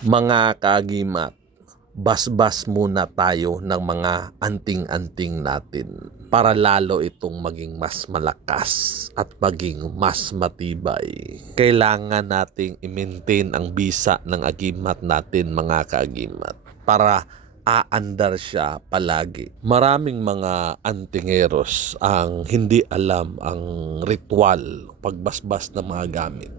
Mga kaagimat, basbas muna tayo ng mga anting-anting natin para lalo itong maging mas malakas at maging mas matibay. Kailangan nating i-maintain ang bisa ng agimat natin, mga kaagimat, para aandar siya palagi. Maraming mga antingeros ang hindi alam ang ritual pagbasbas ng mga gamit.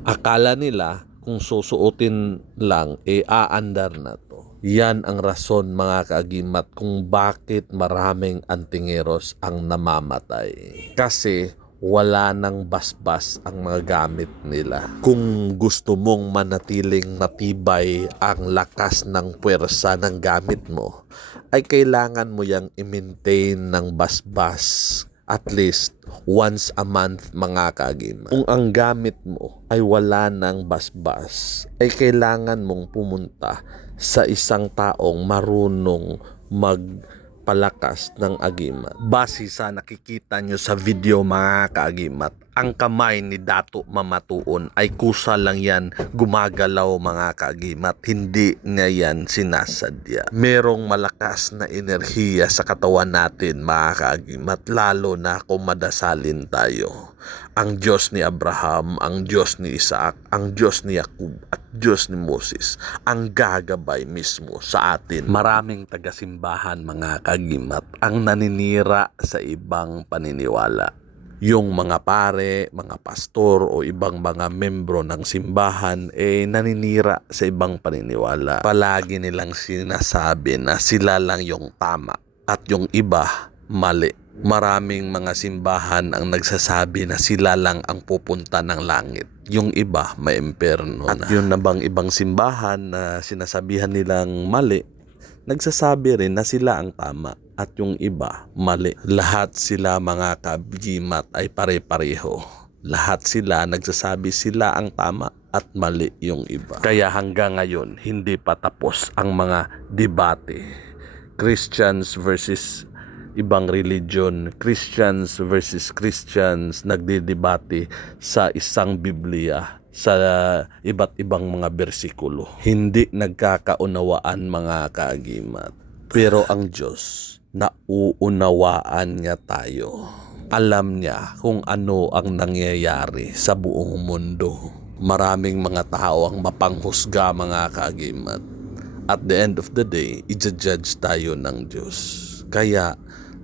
Akala nila kung susuotin lang, aandar na to. Yan ang rason, mga kaagimat, kung bakit maraming antingeros ang namamatay. Kasi wala nang basbas ang mga gamit nila. Kung gusto mong manatiling matibay ang lakas ng puwersa ng gamit mo, ay kailangan mo yang i-maintain ng basbas at least once a month, mga kaagimat. Kung ang gamit mo ay wala ng basbas, ay kailangan mong pumunta sa isang taong marunong magpalakas ng agimat. Base sa nakikita nyo sa video, mga kaagimat, ang kamay ni Dato Mamatuon ay kusa lang yan gumagalaw, mga kaagimat. Hindi niya yan sinasadya. Merong malakas na enerhiya sa katawan natin, mga kaagimat, lalo na kung madasalin tayo. Ang Diyos ni Abraham, ang Diyos ni Isaac, ang Diyos ni Jacob at Diyos ni Moses ang gagabay mismo sa atin. Maraming tagasimbahan, mga kaagimat, ang naninira sa ibang paniniwala. Yung mga pare, mga pastor o ibang mga membro ng simbahan naninira sa ibang paniniwala. Palagi nilang sinasabi na sila lang yung tama at yung iba mali. Maraming mga simbahan ang nagsasabi na sila lang ang pupunta ng langit. Yung iba may impyerno na. At yun na bang ibang simbahan na sinasabihan nilang mali, nagsasabi rin na sila ang tama at yung iba mali. Lahat sila, mga kaagimat, ay pare-pareho. Lahat sila nagsasabi sila ang tama at mali yung iba. Kaya hanggang ngayon hindi pa tapos ang mga debate. Christians versus ibang religion, Christians versus Christians, nagdidebate sa isang Biblia sa iba't ibang mga bersikulo. Hindi nagkakaunawaan, mga kaagimat. Pero ang Diyos, nauunawaan niya tayo. Alam niya kung ano ang nangyayari sa buong mundo. Maraming mga tao ang mapanghusga, mga kaagimat. At the end of the day, i-judge tayo ng Diyos. Kaya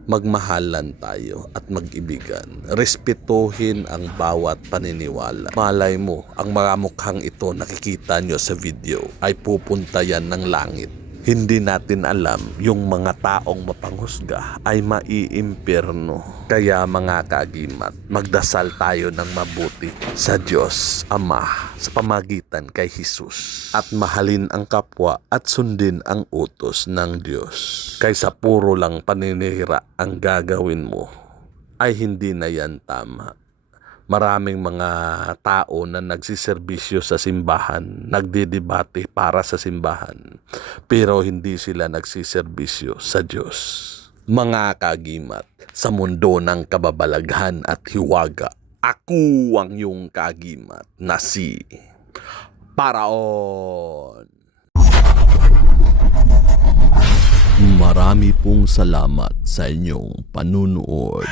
magmahalan tayo at mag-ibigan. Respetuhin ang bawat paniniwala. Malay mo, ang mga mukhang ito nakikita nyo sa video ay pupunta yan ng langit. Hindi natin alam yung mga taong mapanghusga ay maiimpyerno. Kaya, mga kaagimat, magdasal tayo ng mabuti sa Diyos Ama sa pamagitan kay Jesus at mahalin ang kapwa at sundin ang utos ng Diyos. Kaysa puro lang paninira ang gagawin mo, ay hindi na yan tama. Maraming mga tao na nagsiserbisyo sa simbahan, nagdidebate para sa simbahan, pero hindi sila nagsiserbisyo sa Diyos. Mga kaagimat, sa mundo ng kababalaghan at hiwaga, ako ang iyong kaagimat na si Paraon. Marami pong salamat sa inyong panunood.